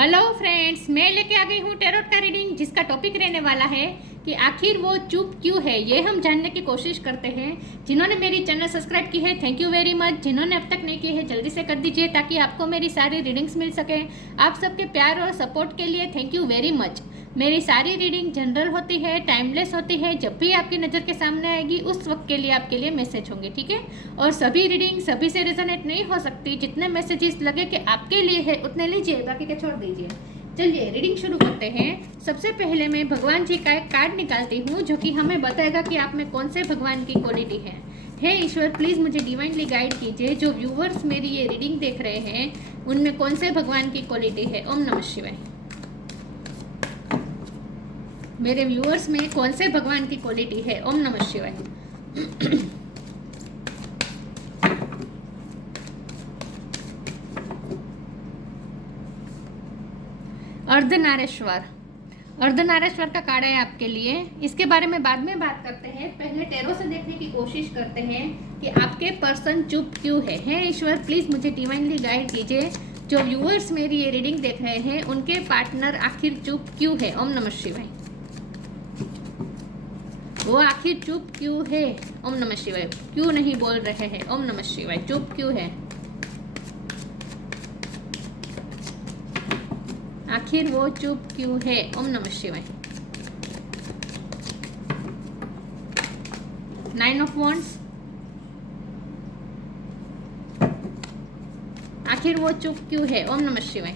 Hello friends, मैं लेके आ गई हूँ टैरोट का रीडिंग, जिसका टॉपिक रहने वाला है कि आखिर वो चुप क्यों है। ये हम जानने की कोशिश करते हैं। जिन्होंने मेरी चैनल सब्सक्राइब की है, थैंक यू वेरी मच। जिन्होंने अब तक नहीं की है, जल्दी से कर दीजिए ताकि आपको मेरी सारी रीडिंग्स मिल सके। आप सबके प्यार और सपोर्ट के लिए थैंक यू वेरी मच। मेरी सारी रीडिंग जनरल होती है, टाइमलेस होती है। जब भी आपकी नज़र के सामने आएगी उस वक्त के लिए आपके लिए मैसेज होंगे, ठीक है। और सभी रीडिंग सभी से रेजोनेट नहीं हो सकती। जितने मैसेजेस लगे कि आपके लिए है उतने लीजिए, बाकी के छोड़ दीजिए। चलिए रीडिंग शुरू करते हैं। सबसे पहले मैं भगवान जी का एक कार्ड निकालती हूँ जो कि हमें बताएगा कि आप में कौन से भगवान की क्वालिटी है। हे ईश्वर, प्लीज़ मुझे डिवाइनली गाइड कीजिए। जो व्यूवर्स मेरी ये रीडिंग देख रहे हैं उनमें कौन से भगवान की क्वालिटी है। ओम नमः शिवाय। मेरे व्यूअर्स में कौन से भगवान की क्वालिटी है। ओम नमः शिवाय। अर्धनारेश्वर। अर्धनारेश्वर का कार्ड है आपके लिए। इसके बारे में बाद में बात करते हैं। पहले टैरो से देखने की कोशिश करते हैं कि आपके पर्सन चुप क्यों है। हे ईश्वर, प्लीज मुझे डिवाइनली गाइड कीजिए। जो व्यूअर्स मेरी ये रीडिंग देख रहे हैं उनके पार्टनर आखिर चुप क्यों है। ओम नमः शिवाय। वो आखिर चुप क्यों है। ओम नमः शिवाय। क्यों नहीं बोल रहे हैं। ओम नमः शिवाय। चुप क्यों है, आखिर वो चुप क्यों है। ओम नमः शिवाय। 9 ऑफ वॉन्ड्स। आखिर वो चुप क्यों है। ओम नमः शिवाय।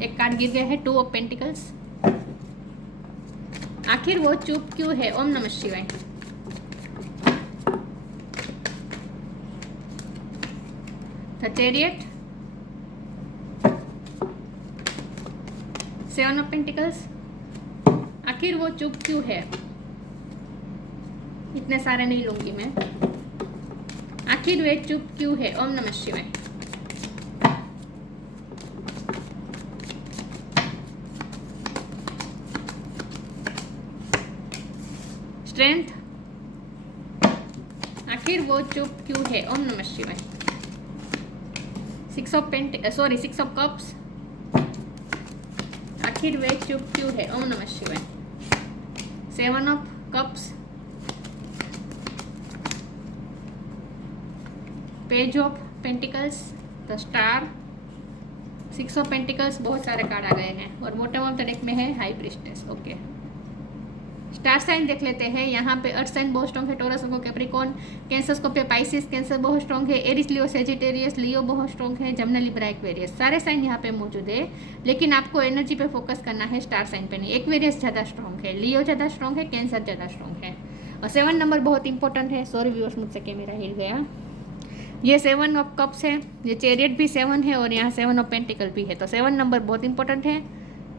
एक कार्ड गिर गया है, 2 ऑफ पेंटिकल्स। आखिर वो चुप क्यों है। ओम नमः शिवाय। The chariot, 7 of pentacles. आखिर वो चुप क्यों है। इतने सारे नहीं लूंगी मैं। आखिर वे चुप क्यों है। ओम नमः शिवाय। स्ट्रेंथ, आखिर वो चुप क्यों है। ओम नमः शिवाय। 6 ऑफ कप्स। आखिर वे चुप क्यों है। ओम नमः शिवाय। 7 of cups. Page of pentacles, the star, 6 of pentacles. बहुत सारे कार्ड आ गए हैं और बॉटम ऑफ द डेक में है high priestess. Okay, star sign देख लेते हैं। यहाँ पे अर्थ साइन बहुत स्ट्रॉन्ग है। Taurus, Capricorn, Cancer, Scorpio, Pisces. Cancer बहुत स्ट्रॉन्ग है। एरिस, लियो, सेजिटेरियस, लियो बहुत स्ट्रॉन्ग है। जमना, लिब्रा, एक्वेरियस, सारे साइन यहाँ पे मौजूद है। लेकिन आपको एनर्जी पे फोकस करना है, स्टार साइन पे नहीं। एक्वेरियस ज़्यादा स्ट्रॉन्ग है, लियो ज़्यादा स्ट्रॉन्ग है, कैंसर ज़्यादा स्ट्रॉन्ग है। और 7 नंबर बहुत इंपॉर्टेंट है। सॉरी व्यूअर्स, मुझसे कैमरा हिल गया। ये 7 ऑफ कप्स है, ये चैरियट भी 7 है और यहाँ 7 ऑफ पेंटिकल भी है। तो 7 नंबर बहुत इंपॉर्टेंट है।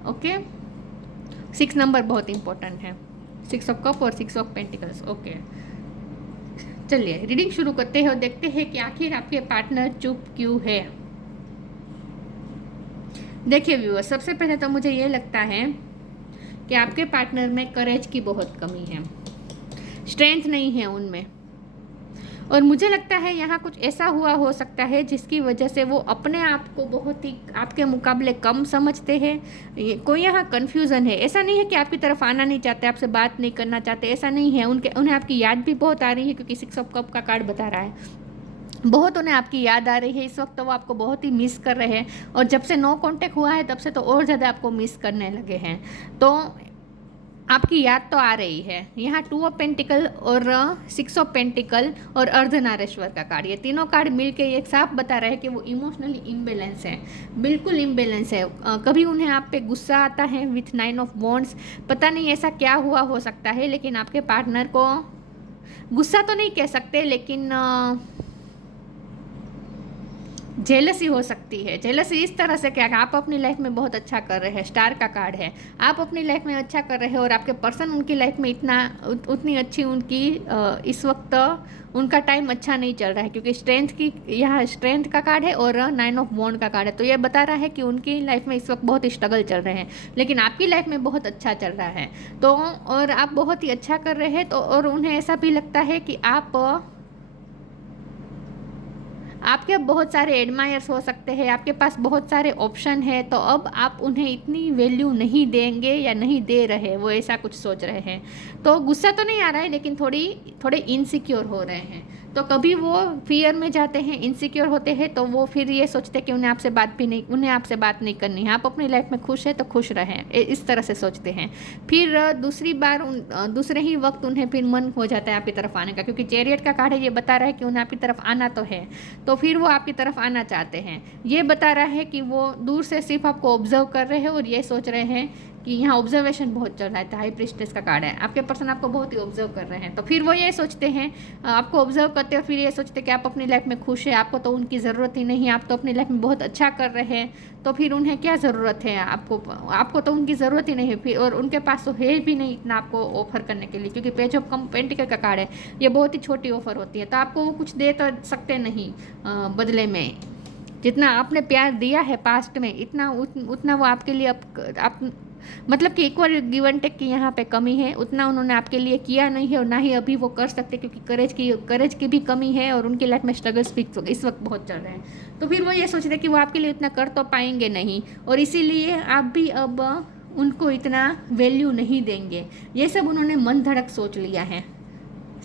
ओके, 6 नंबर बहुत इंपॉर्टेंट है। 6 ऑफ कप और 6 ऑफ पेंटिकल्स। ओके, चलिए रीडिंग शुरू करते हैं और देखते हैं कि आखिर आपके पार्टनर चुप क्यों है। देखिए व्यूअर, सबसे पहले तो मुझे ये लगता है कि आपके पार्टनर में करेज की बहुत कमी है, स्ट्रेंथ नहीं है उनमें। और मुझे लगता है यहाँ कुछ ऐसा हुआ हो सकता है जिसकी वजह से वो अपने आप को बहुत ही आपके मुकाबले कम समझते हैं। कोई यहाँ कन्फ्यूज़न है। ऐसा नहीं है कि आपकी तरफ आना नहीं चाहते, आपसे बात नहीं करना चाहते, ऐसा नहीं है। उन्हें आपकी याद भी बहुत आ रही है, क्योंकि 6 ऑफ कप का कार्ड बता रहा है बहुत उन्हें आपकी याद आ रही है इस वक्त। तो वो आपको बहुत ही मिस कर रहे हैं और जब से नो कांटेक्ट हुआ है तब से तो और ज़्यादा आपको मिस करने लगे हैं। तो आपकी याद तो आ रही है। यहाँ 2 ऑफ पेंटिकल और 6 ऑफ पेंटिकल और अर्धनारेश्वर का कार्ड, ये तीनों कार्ड मिलके ये साफ बता रहे हैं कि वो इमोशनली इम्बेलेंस है, बिल्कुल इम्बेलेंस है। कभी उन्हें आप पे गुस्सा आता है विथ 9 ऑफ वॉन्ड्स। पता नहीं ऐसा क्या हुआ हो सकता है, लेकिन आपके पार्टनर को गुस्सा तो नहीं कह सकते, लेकिन जेलसी हो सकती है। जेलसी इस तरह से क्या, आप अपनी लाइफ में बहुत अच्छा कर रहे हैं, स्टार का कार्ड है, आप अपनी लाइफ में अच्छा कर रहे हैं और आपके पर्सन उनकी लाइफ में उतनी अच्छी उनकी इस वक्त उनका टाइम अच्छा नहीं चल रहा है, क्योंकि यहाँ स्ट्रेंथ का कार्ड है और 9 ऑफ वॉन्ड का कार्ड है। तो ये बता रहा है कि उनकी लाइफ में इस वक्त बहुत स्ट्रगल चल रहे हैं, लेकिन आपकी लाइफ में बहुत अच्छा चल रहा है। तो और आप बहुत ही अच्छा कर रहे हैं, तो और उन्हें ऐसा भी लगता है कि आप आपके बहुत सारे एडमायर्स हो सकते हैं, आपके पास बहुत सारे ऑप्शन है, तो अब आप उन्हें इतनी वैल्यू नहीं देंगे या नहीं दे रहे, वो ऐसा कुछ सोच रहे हैं। तो गुस्सा तो नहीं आ रहा है, लेकिन थोड़े इनसिक्योर हो रहे हैं। तो कभी वो फियर में जाते हैं, इनसिक्योर होते हैं, तो वो फिर ये सोचते हैं कि उन्हें आपसे बात नहीं करनी है, आप अपनी लाइफ में खुश है तो खुश रहें, इस तरह से सोचते हैं। फिर दूसरी बार दूसरे ही वक्त उन्हें फिर मन हो जाता है आपकी तरफ आने का, क्योंकि चैरियट का कार्ड है, ये बता रहा है कि उन्हें आपकी तरफ आना तो है, तो फिर वो आपकी तरफ आना चाहते हैं। ये बता रहा है कि वो दूर से सिर्फ आपको ऑब्जर्व कर रहे हैं और ये सोच रहे हैं कि यहाँ ऑब्जर्वेशन बहुत चल रहा है। हाई प्रीस्टेस का कार्ड है, आपके पर्सन आपको बहुत ही ऑब्जर्व कर रहे हैं। तो फिर वो ये सोचते हैं, आपको ऑब्जर्व करते हैं, फिर ये सोचते हैं कि आप अपनी लाइफ में खुश है, आपको तो उनकी ज़रूरत ही नहीं है, आप तो अपनी लाइफ में बहुत अच्छा कर रहे हैं, तो फिर उन्हें क्या ज़रूरत है, आपको तो उनकी ज़रूरत ही नहीं है फिर, और उनके पास तो है भी नहीं इतना आपको ऑफर करने के लिए, क्योंकि पेज ऑफ पेंटिकल का कार्ड है, ये बहुत ही छोटी ऑफर होती है, तो आपको वो कुछ दे तो सकते नहीं बदले में। जितना आपने प्यार दिया है पास्ट में, उतना वो आपके लिए आप मतलब कि इक्वल गिव एंड टेक की यहाँ पे कमी है, उतना उन्होंने आपके लिए किया नहीं है और ना ही अभी वो कर सकते, क्योंकि करेज की भी कमी है और उनकी लाइफ में स्ट्रगल्स भी इस वक्त बहुत चल रहे हैं। तो फिर वो ये सोच रहे कि वो आपके लिए उतना कर तो पाएंगे नहीं, और इसीलिए आप भी अब उनको इतना वैल्यू नहीं देंगे। ये सब उन्होंने मन धड़क सोच लिया है,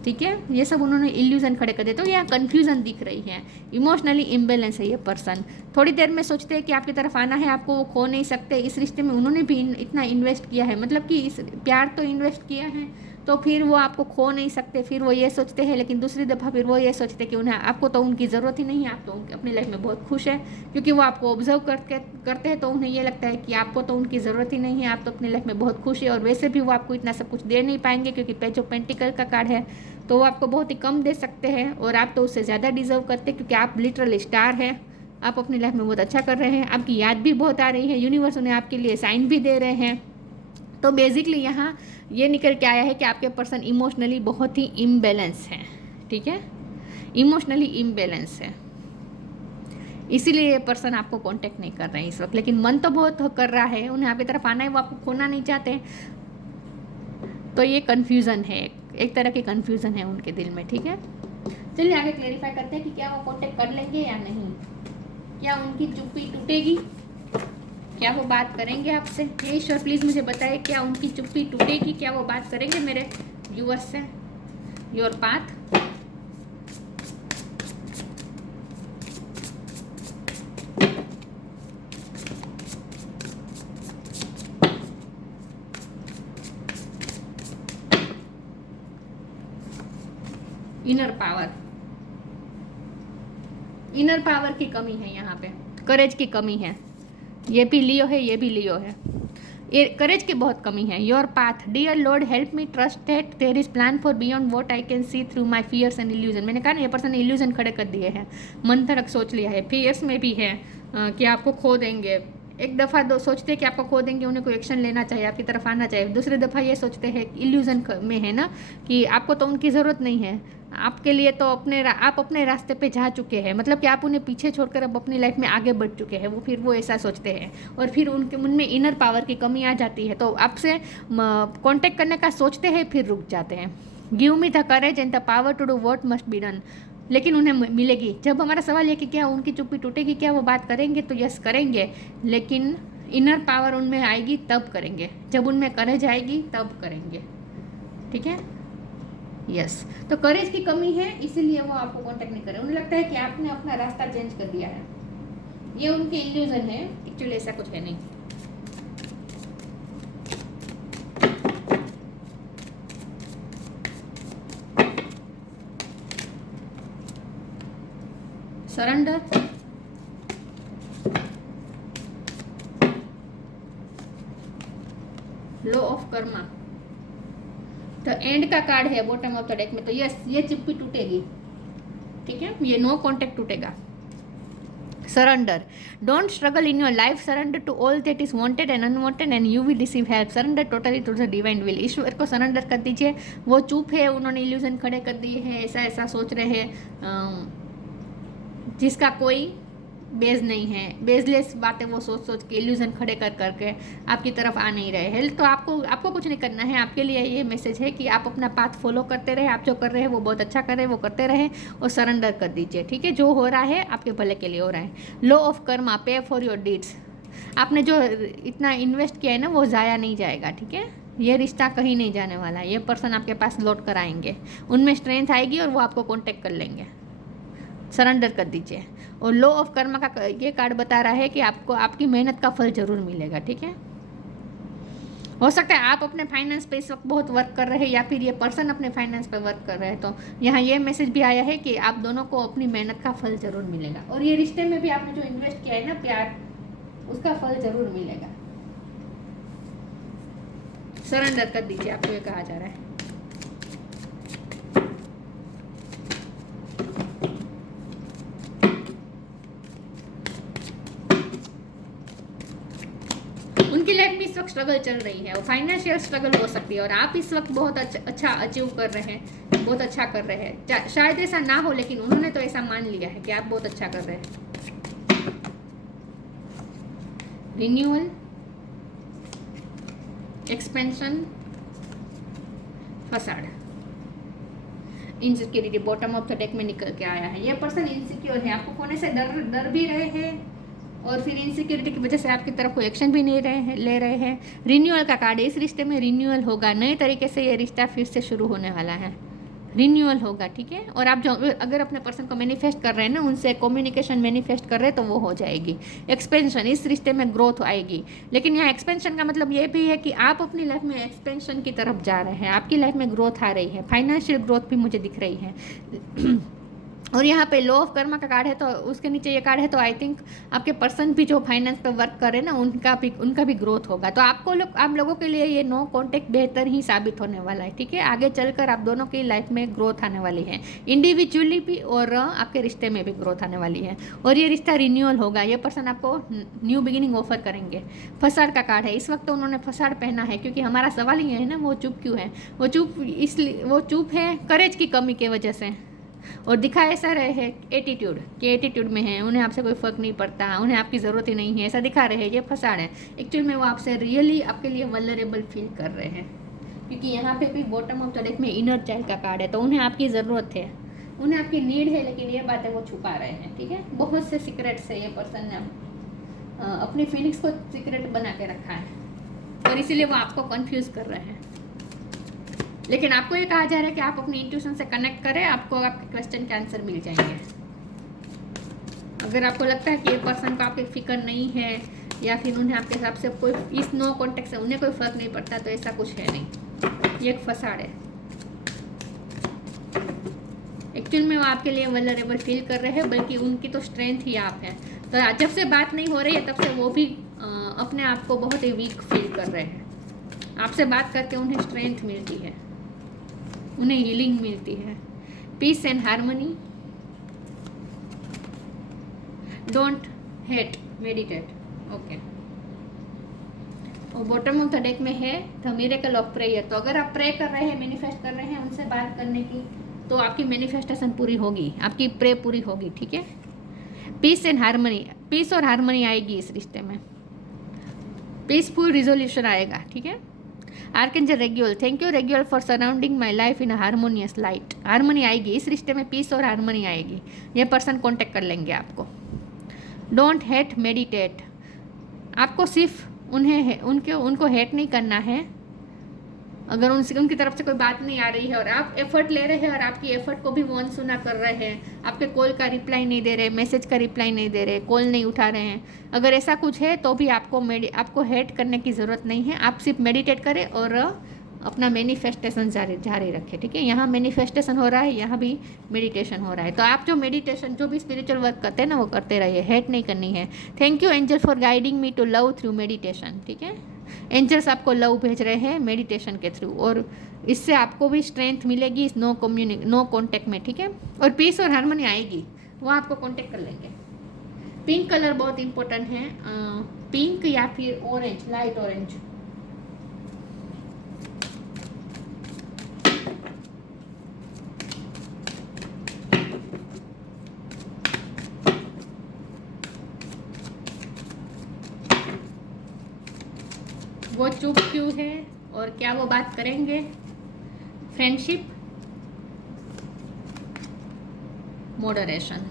ठीक है, ये सब उन्होंने इल्यूजन खड़े कर दिए। तो यहाँ कन्फ्यूजन दिख रही है, इमोशनली इम्बेलेंस है ये पर्सन। थोड़ी देर में सोचते हैं कि आपकी तरफ आना है, आपको वो खो नहीं सकते, इस रिश्ते में उन्होंने भी इतना इन्वेस्ट किया है, मतलब कि इस प्यार तो इन्वेस्ट किया है, तो फिर वो आपको खो नहीं सकते। फिर वो ये सोचते हैं, लेकिन दूसरी दफ़ा फिर वो ये सोचते हैं कि उन्हें आपको तो उनकी ज़रूरत ही नहीं है, आप तो अपनी लाइफ में बहुत खुश है, क्योंकि वो आपको ऑब्जर्व करते हैं, तो उन्हें ये लगता है कि आपको तो उनकी ज़रूरत ही नहीं है, आप तो अपनी लाइफ में बहुत खुश है। और वैसे भी वो आपको इतना सब कुछ दे नहीं पाएंगे, क्योंकि पेज ऑफ पेंटिकल का कार्ड है, तो वो आपको बहुत ही कम दे सकते हैं, और आप तो उससे ज़्यादा डिजर्व करते हैं, क्योंकि आप लिटरली स्टार हैं, आप अपनी लाइफ में बहुत अच्छा कर रहे हैं, आपकी याद भी बहुत आ रही है, यूनिवर्स उन्हें आपके लिए साइन भी दे रहे हैं। तो बेसिकली यहाँ ये निकल के आया है कि आपके पर्सन इमोशनली बहुत ही इम्बैलेंस है, ठीक है, इमोशनली इम्बैलेंस है, इसीलिए ये पर्सन आपको कांटेक्ट नहीं कर रहे हैं इस वक्त, लेकिन मन तो बहुत कर रहा है, उन्हें आपकी तरफ आना है, वो आपको खोना नहीं चाहते। तो ये कन्फ्यूज़न है, एक तरह की कन्फ्यूज़न है उनके दिल में, ठीक है। चलिए आगे क्लेरिफाई करते हैं कि क्या वो कांटेक्ट कर लेंगे या नहीं, क्या उनकी चुप्पी टूटेगी, क्या वो बात करेंगे आपसे। हे ईश्वर प्लीज़ मुझे बताएं, क्या उनकी चुप्पी टूटेगी, क्या वो बात करेंगे मेरे व्यूअर्स से। Your path, inner power, inner power की कमी है यहाँ पे, करेज की कमी है, ये भी लियो है, ये भी लियो है, ये करेज की बहुत कमी है। Your path, dear Lord help me trust that there is plan for beyond what I can see through my fears and illusion. मैंने कहा ना, ये पर्सन ने इल्यूजन खड़े कर दिए हैं, मन धड़क सोच लिया है, फियर्स में भी है कि आपको खो देंगे। एक दफ़ा दो सोचते हैं कि आपको खो देंगे, उन्हें कोई एक्शन लेना चाहिए, आपकी तरफ आना चाहिए। दूसरी दफ़ा ये सोचते हैं, इल्यूजन में है ना, कि आपको तो उनकी ज़रूरत नहीं है, आपके लिए तो आप अपने रास्ते पे जा चुके हैं, मतलब कि आप उन्हें पीछे छोड़कर अब अपनी लाइफ में आगे बढ़ चुके हैं। वो ऐसा सोचते हैं, और फिर उनके मन में इनर पावर की कमी आ जाती है, तो आपसे कांटेक्ट करने का सोचते हैं, फिर रुक जाते हैं। Give me the courage and the power to do what must be done, लेकिन उन्हें मिलेगी। जब हमारा सवाल है कि क्या उनकी चुप्पी टूटेगी, क्या वो बात करेंगे, तो यस करेंगे, लेकिन इनर पावर उनमें आएगी तब करेंगे, जब उनमें करेज आएगी तब करेंगे, ठीक है। यस, तो करेज की कमी है, इसीलिए वो आपको कांटेक्ट नहीं कर रहे। उन्हें लगता है कि आपने अपना रास्ता चेंज कर दिया है, ये उनके इल्यूजन है, एक्चुअली ऐसा कुछ है नहीं। सरेंडर, लॉ ऑफ कर्मा, तो एंड का कार्ड है बॉटम ऑफ द डेक में, तो यस ये चुप्पी टूटेगी, ठीक है, ये नो कांटेक्ट टूटेगा। Surrender, don't struggle in your life, surrender to all that is wanted and unwanted and you will receive help, surrender totally to the divine will. ईश्वर को सरेंडर कर दीजिए, वो चुप है, उन्होंने इल्यूजन खड़े कर दिए हैं, ऐसा सोच रहे हैं जिसका कोई बेस नहीं है, बेसलेस बातें वो सोच सोच के इल्यूजन खड़े कर करके आपकी तरफ आ नहीं रहे हैं। तो आपको कुछ नहीं करना है। आपके लिए ये मैसेज है कि आप अपना पाथ फॉलो करते रहे। आप जो कर रहे हैं वो बहुत अच्छा कर रहे हैं, वो करते रहे और सरेंडर कर दीजिए, ठीक है। जो हो रहा है आपके भले के लिए हो रहा है। लॉ ऑफ कर्मा, पे फॉर योर डीड्स। आपने जो इतना इन्वेस्ट किया है ना वो ज़ाया नहीं जाएगा, ठीक है। ये रिश्ता कहीं नहीं जाने वाला है। ये पर्सन आपके पास लौट कर आएंगे, उनमें स्ट्रेंथ आएगी और वो आपको कॉन्टेक्ट कर लेंगे। सरेंडर कर दीजिए। और लॉ ऑफ कर्म का ये कार्ड बता रहा है कि आपको आपकी मेहनत का फल जरूर मिलेगा, ठीक है। हो सकता है आप अपने फाइनेंस पे इस वक्त बहुत वर्क कर रहे हैं या फिर ये पर्सन अपने फाइनेंस पे वर्क कर रहे हैं। तो यहाँ ये मैसेज भी आया है कि आप दोनों को अपनी मेहनत का फल जरूर मिलेगा। और ये रिश्ते में भी आपने जो इन्वेस्ट किया है ना प्यार, उसका फल जरूर मिलेगा। सरेंडर कर दीजिए, आपको ये कहा जा रहा है। उनकी लाइफ में इस वक्त स्ट्रगल चल रही है और फाइनेंशियल स्ट्रगल हो सकती है और आप इस वक्त बहुत अच्छा अचीव कर रहे हैं, बहुत अच्छा कर रहे हैं। शायद ऐसा ना हो लेकिन उन्होंने तो ऐसा मान लिया है कि आप बहुत अच्छा कर रहे हैं। Renewal, expansion, facade, insecurity bottom of the deck में निकल के आया है। ये पर्सन इनसिक्योर है, आपको खोने से डर भी रहे हैं और फिर इनसिक्योरिटी की वजह से आपकी तरफ कोई एक्शन भी नहीं ले रहे हैं। रिन्यूअल का कार्ड है, इस रिश्ते में रिन्यूअल होगा, नए तरीके से ये रिश्ता फिर से शुरू होने वाला है। रिन्यूअल होगा, ठीक है। और आप जो अगर अपने पर्सन को मैनिफेस्ट कर रहे हैं ना, उनसे कम्युनिकेशन मैनिफेस्ट कर रहे हैं तो वो हो जाएगी। एक्सपेंशन, इस रिश्ते में ग्रोथ आएगी। लेकिन यहाँ एक्सपेंशन का मतलब ये भी है कि आप अपनी लाइफ में एक्सपेंशन की तरफ जा रहे हैं, आपकी लाइफ में ग्रोथ आ रही है, फाइनेंशियल ग्रोथ भी मुझे दिख रही है। और यहाँ पे लॉ ऑफ कर्मा का कार्ड है तो उसके नीचे ये कार्ड है, तो आई थिंक आपके पर्सन भी जो फाइनेंस पे वर्क करे ना उनका भी ग्रोथ होगा। तो आप लोगों के लिए ये नो कॉन्टेक्ट बेहतर ही साबित होने वाला है, ठीक है। आगे चलकर आप दोनों की लाइफ में ग्रोथ आने वाली है, इंडिविजुअली भी और आपके रिश्ते में भी ग्रोथ आने वाली है। और ये रिश्ता रिन्यूअल होगा, ये पर्सन आपको न्यू बिगिनिंग ऑफर करेंगे। फसाड का कार्ड है, इस वक्त तो उन्होंने फसाड पहना है क्योंकि हमारा सवाल ये है ना वो चुप क्यों है। वो चुप है करेज की कमी की वजह से, और दिखा ऐसा रहे हैं एटीट्यूड कि एटीट्यूड में है, उन्हें आपसे कोई फ़र्क नहीं पड़ता, उन्हें आपकी ज़रूरत ही नहीं है, ऐसा दिखा रहे हैं। ये फसाड है। एक्चुअल में वो आपसे रियली आपके लिए वल्नरेबल फील कर रहे हैं क्योंकि यहाँ पे भी बॉटम ऑफ द डेक में इनर चाइल्ड का कार्ड है। तो उन्हें आपकी ज़रूरत है, उन्हें आपकी नीड है, लेकिन ये बातें वो छुपा रहे हैं, ठीक है। बहुत से सीक्रेट से ये पर्सन ने अपनी फीलिंग्स को सीक्रेट बना के रखा है और इसीलिए वो आपको कन्फ्यूज़ कर रहे हैं। लेकिन आपको ये कहा जा रहा है कि आप अपनी इंट्यूशन से कनेक्ट करें, आपको आपके क्वेश्चन के आंसर मिल जाएंगे। अगर आपको लगता है कि ये पर्सन को आपकी फिक्र नहीं है या फिर उन्हें आपके हिसाब से कोई इस नो कॉन्टेक्ट से उन्हें कोई फर्क नहीं पड़ता, तो ऐसा कुछ है नहीं। ये एक फसाड है। एक्चुअल में वो आपके लिए वल्नरेबल फील कर रहे हैं, बल्कि उनकी तो स्ट्रेंथ ही आप है। तो जब से बात नहीं हो रही है तब से वो भी अपने आप को बहुत ही वीक फील कर रहे हैं। आपसे बात करके उन्हें स्ट्रेंथ मिलती है, उन्हें हीलिंग मिलती है। Peace and harmony, don't hate, meditate, okay. और बॉटम ऑफ द डेक में है द मिरेकल ऑफ प्रेयर। तो अगर आप प्रे कर रहे हैं, मैनिफेस्ट कर रहे हैं उनसे बात करने की, तो आपकी मैनिफेस्टेशन पूरी होगी, आपकी प्रे पूरी होगी, ठीक है। पीस एंड हार्मनी, पीस और हार्मनी आएगी इस रिश्ते में, पीसफुल रिजोल्यूशन आएगा, ठीक है। Archangel Raguel, thank you Raguel for surrounding my life in harmonious light. Harmony आएगी इस रिश्ते में, पीस और हारमोनी आएगी। ये पर्सन कांटेक्ट कर लेंगे आपको। Don't hate, meditate. आपको सिर्फ उनको हेट नहीं करना है। अगर उनकी तरफ से कोई बात नहीं आ रही है और आप एफर्ट ले रहे हैं और आपकी एफर्ट को भी वो अनसुना कर रहे हैं, आपके कॉल का रिप्लाई नहीं दे रहे, मैसेज का रिप्लाई नहीं दे रहे, कॉल नहीं उठा रहे हैं, अगर ऐसा कुछ है तो भी आपको हेट करने की ज़रूरत नहीं है। आप सिर्फ मेडिटेट करें और अपना मैनिफेस्टेशन जारी रखें, ठीक है। यहाँ मैनिफेस्टेशन हो रहा है, यहाँ भी मेडिटेशन हो रहा है। तो आप जो भी स्पिरिचुअल वर्क करते हैं ना वो करते रहिए, हेट नहीं करनी है। Thank you angel for guiding me to love through meditation, ठीक है। एंजल्स आपको लव भेज रहे हैं मेडिटेशन के थ्रू, और इससे आपको भी स्ट्रेंथ मिलेगी इस नो कॉन्टेक्ट में, ठीक है। और पीस और हार्मनी आएगी, वो आपको कॉन्टेक्ट कर लेंगे। पिंक कलर बहुत इंपॉर्टेंट है, पिंक या फिर ऑरेंज, लाइट ऑरेंज। वो चुप क्यों है और क्या वो बात करेंगे? Friendship, moderation.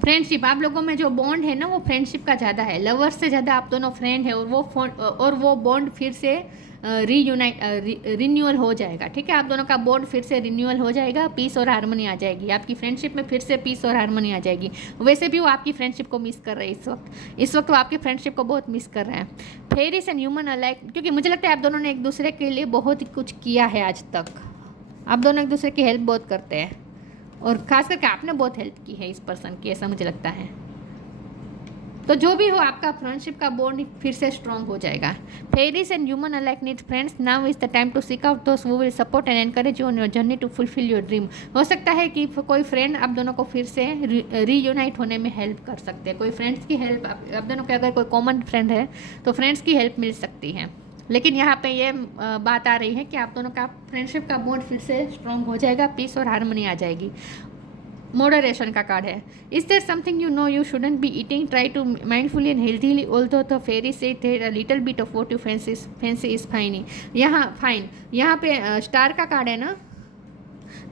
फ्रेंडशिप, आप लोगों में जो बॉन्ड है ना वो फ्रेंडशिप का ज़्यादा है, लवर्स से ज़्यादा आप दोनों फ्रेंड है, और वो बॉन्ड फिर से रिन्यूअल हो जाएगा। ठीक है, आप दोनों का बॉन्ड फिर से रिन्यूअल हो जाएगा, पीस और हारमोनी आ जाएगी, आपकी फ्रेंडशिप में फिर से पीस और हारमोनी आ जाएगी। वैसे भी वो आपकी फ्रेंडशिप को मिस कर रहे हैं इस वक्त वो आपकी फ्रेंडशिप को बहुत मिस कर रहे हैं। फेरिस एंड ह्यूमन अलाइक, क्योंकि मुझे लगता है आप दोनों ने एक दूसरे के लिए बहुत कुछ किया है आज तक, आप दोनों एक दूसरे की हेल्प बहुत करते हैं, और खास करके आपने बहुत हेल्प की है इस पर्सन की, ऐसा मुझे लगता है। तो जो भी हो, आपका फ्रेंडशिप का बॉन्ड फिर से स्ट्रॉन्ग हो जाएगा। Fairies and human alike need friends, now is the time to seek out those who will support and encourage you on your journey to fulfil your dream. हो सकता है कि कोई फ्रेंड आप दोनों को फिर से रीयूनाइट होने में हेल्प कर सकते हैं, कोई फ्रेंड्स की हेल्प, आप दोनों के अगर कोई कॉमन फ्रेंड है तो फ्रेंड्स की हेल्प मिल सकती है। लेकिन यहाँ पे ये बात आ रही है कि आप दोनों का फ्रेंडशिप का बॉन्ड फिर से स्ट्रॉन्ग हो जाएगा, पीस और हारमोनी आ जाएगी। मॉडरेशन का कार्ड है। Is there something you know you shouldn't be eating, try to mindfully and healthily although the fairy said there a little bit of what you fancy is fine. यहाँ पे star का card है ना,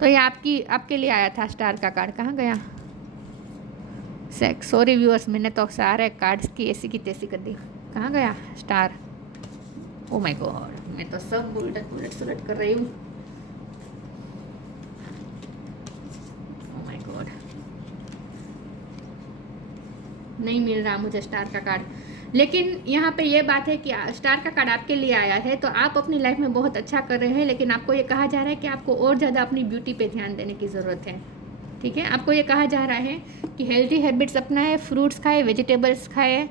तो ये आपके लिए आया था स्टार का कार्ड। कहाँ गया? सॉरी व्यूअर्स, मैंने तो सारे कार्ड्स की ऐसी की तैसी कर दी। कहाँ गया स्टार? ओ माय गॉड, मैं तो सब उलट सुलट कर रही हूँ। नहीं मिल रहा मुझे स्टार का कार्ड। लेकिन यहाँ पे ये बात है कि स्टार का कार्ड आपके लिए आया है, तो आप अपनी लाइफ में बहुत अच्छा कर रहे हैं, लेकिन आपको ये कहा जा रहा है कि आपको और ज़्यादा अपनी ब्यूटी पे ध्यान देने की ज़रूरत है। ठीक है, आपको ये कहा जा रहा है कि हेल्दी हैबिट्स अपनाएं, फ्रूट्स खाएं, वेजिटेबल्स खाएं,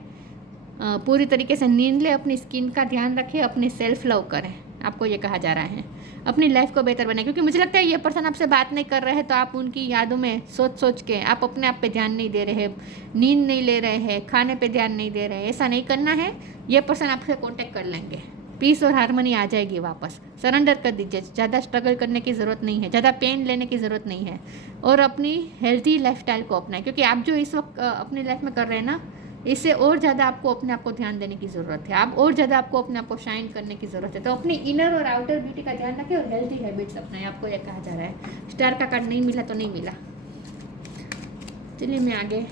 पूरी तरीके से नींद लें, अपनी स्किन का ध्यान रखें, अपनी सेल्फ लव करें। आपको ये कहा जा रहा है अपनी लाइफ को बेहतर बनाए, क्योंकि मुझे लगता है ये पर्सन आपसे बात नहीं कर रहे हैं तो आप उनकी यादों में सोच के आप अपने आप पे ध्यान नहीं दे रहे हैं, नींद नहीं ले रहे हैं, खाने पे ध्यान नहीं दे रहे हैं। ऐसा नहीं करना है, ये पर्सन आपसे कांटेक्ट कर लेंगे, पीस और हारमोनी आ जाएगी वापस। सरेंडर कर दीजिए, ज़्यादा स्ट्रगल करने की ज़रूरत नहीं है, ज़्यादा पेन लेने की ज़रूरत नहीं है, और अपनी हेल्थी लाइफस्टाइल को अपनाएं, क्योंकि आप जो इस वक्त अपनी लाइफ में कर रहे हैं ना, इससे और ज़्यादा आपको अपने आप को ध्यान देने की ज़रूरत है, आप और ज़्यादा आपको अपने आप को शाइन करने की ज़रूरत है। तो अपनी इनर और आउटर ब्यूटी का ध्यान रखें और हेल्थी हैबिट्स अपनाएं, आपको यह कहा जा रहा है। स्टार का कार्ड नहीं मिला तो नहीं मिला। चलिए मैं आगे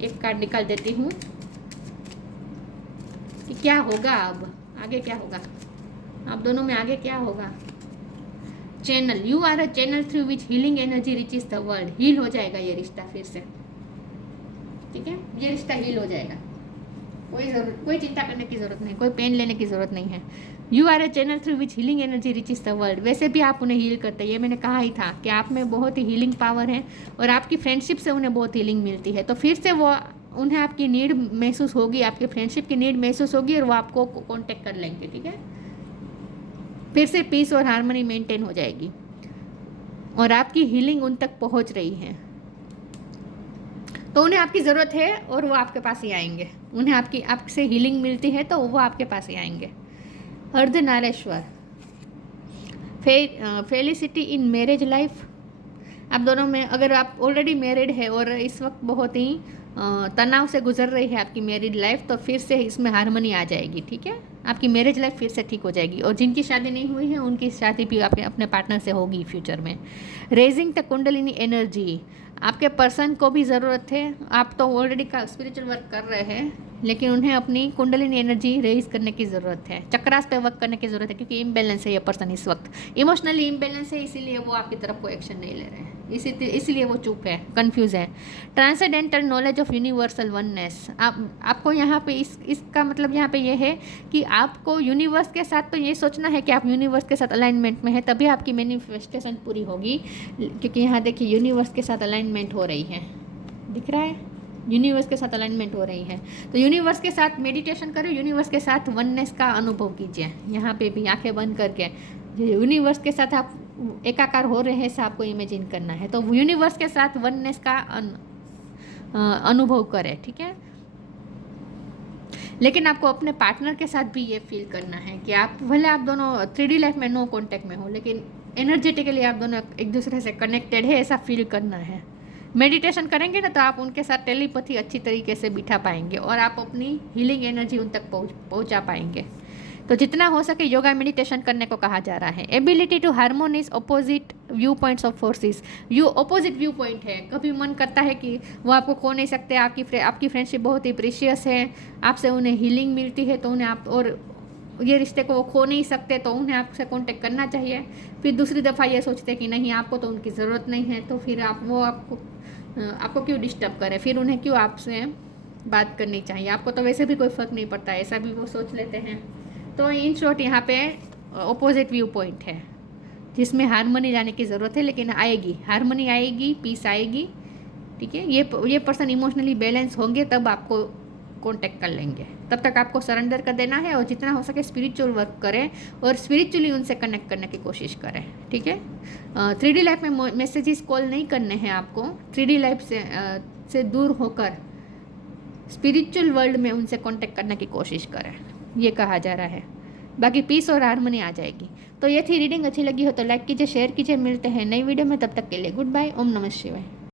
एक कार्ड निकाल देती हूँ कि क्या होगा, अब आगे क्या होगा, आप दोनों में आगे क्या होगा। Channel, you are a channel through which healing energy reaches the world. Heal हो जाएगा ये रिश्ता फिर से, ठीक है, ये रिश्ता हील हो जाएगा, कोई चिंता करने की ज़रूरत नहीं, कोई पेन लेने की ज़रूरत नहीं है। You are a channel through which healing energy reaches the world. वैसे भी आप उन्हें हील करते हैं, ये मैंने कहा ही था कि आप में बहुत ही हीलिंग पावर है, और आपकी फ्रेंडशिप से उन्हें बहुत हीलिंग मिलती है। तो फिर से वो उन्हें आपकी नीड महसूस होगी, आपके फ्रेंडशिप की नीड महसूस होगी, और वो आपको कॉन्टेक्ट कर लेंगे। ठीक है, फिर से पीस और हारमोनी मेंटेन हो जाएगी, और आपकी हीलिंग उन तक पहुँच रही है। तो उन्हें आपकी ज़रूरत है और वो आपके पास ही आएंगे, उन्हें आपसे हीलिंग मिलती है तो वो आपके पास ही आएंगे। Ardhanarishvara, felicity in marriage life. आप दोनों में अगर आप ऑलरेडी मैरिड है और इस वक्त बहुत ही तनाव से गुजर रही है आपकी मैरिड लाइफ, तो फिर से इसमें हारमोनी आ जाएगी। ठीक है, आपकी मैरिज लाइफ फिर से ठीक हो जाएगी, और जिनकी शादी नहीं हुई है उनकी शादी भी अपने पार्टनर से होगी फ्यूचर में। रेजिंग द कुंडलिनी एनर्जी, आपके पर्सन को भी ज़रूरत है, आप तो ऑलरेडी का स्पिरिचुअल वर्क कर रहे हैं, लेकिन उन्हें अपनी कुंडलिनी एनर्जी रेज करने की ज़रूरत है, चक्रास पे वर्क करने की ज़रूरत है, क्योंकि इम्बैलेंस है ये पर्सन इस वक्त, इमोशनली इम्बैलेंस है, इसीलिए वो आपकी तरफ कोई एक्शन नहीं ले रहे हैं, इसलिए वो चुप है, कंफ्यूज है। Transcendental knowledge of universal oneness, आपको यहाँ पे इसका मतलब यहाँ पे ये है कि आपको यूनिवर्स के साथ तो ये सोचना है कि आप यूनिवर्स के साथ अलाइनमेंट में है, तभी आपकी मैनिफेस्टेशन पूरी होगी। क्योंकि यहाँ देखिए यूनिवर्स के साथ अलाइनमेंट हो रही है, दिख रहा है, यूनिवर्स के साथ अलाइनमेंट हो रही है। तो यूनिवर्स के साथ मेडिटेशन करो, यूनिवर्स के साथ वननेस का अनुभव कीजिए, यहाँ पे भी आंखें बंद करके यूनिवर्स के साथ आप एकाकार हो रहे हैं, ऐसा आपको इमेजिन करना है। तो यूनिवर्स के साथ वननेस का अनुभव करें। ठीक है, लेकिन आपको अपने पार्टनर के साथ भी ये फील करना है कि आप भले आप दोनों 3D लाइफ में नो कांटेक्ट में हो, लेकिन एनर्जेटिकली आप दोनों एक दूसरे से कनेक्टेड है, ऐसा फील करना है। मेडिटेशन करेंगे ना तो आप उनके साथ टेलीपैथी अच्छी तरीके से बिठा पाएंगे और आप अपनी हीलिंग एनर्जी उन तक पहुंचा पाएंगे। तो जितना हो सके योगा मेडिटेशन करने को कहा जा रहा है। Ability to harmonise opposite view points of forces, opposite view point है। कभी मन करता है कि वो आपको खो नहीं सकते, आपकी फ्रेंडशिप बहुत ही प्रीशियस है, आपसे उन्हें हीलिंग मिलती है, तो उन्हें आप और ये रिश्ते को वो खो नहीं सकते, तो उन्हें आपसे कांटेक्ट करना चाहिए। फिर दूसरी दफ़ा ये सोचते कि नहीं आपको तो उनकी ज़रूरत नहीं है, तो फिर आपको क्यों डिस्टर्ब करें, फिर उन्हें क्यों आपसे बात करनी चाहिए, आपको तो वैसे भी कोई फ़र्क नहीं पड़ता, ऐसा भी वो सोच लेते हैं। तो इन शॉर्ट यहाँ पे अपोजिट व्यू पॉइंट है जिसमें हारमोनी लाने की ज़रूरत है, लेकिन आएगी, हारमोनी आएगी, पीस आएगी, ठीक है। ये पर्सन इमोशनली बैलेंस होंगे तब आपको कांटेक्ट कर लेंगे, तब तक आपको सरेंडर कर देना है और जितना हो सके स्पिरिचुअल वर्क करें और स्पिरिचुअली उनसे कनेक्ट करने की कोशिश करें, ठीक है। 3D लाइफ में मैसेजेस कॉल नहीं करने हैं आपको, 3D लाइफ से दूर होकर स्पिरिचुअल वर्ल्ड में उनसे कांटेक्ट करने की कोशिश करें, ये कहा जा रहा है। बाकी पीस और हारमोनी आ जाएगी। तो ये थी रीडिंग, अच्छी लगी हो तो लाइक कीजिए, शेयर कीजिए। मिलते हैं नई वीडियो में, तब तक के लिए गुड बाय। ओम नमः शिवाय।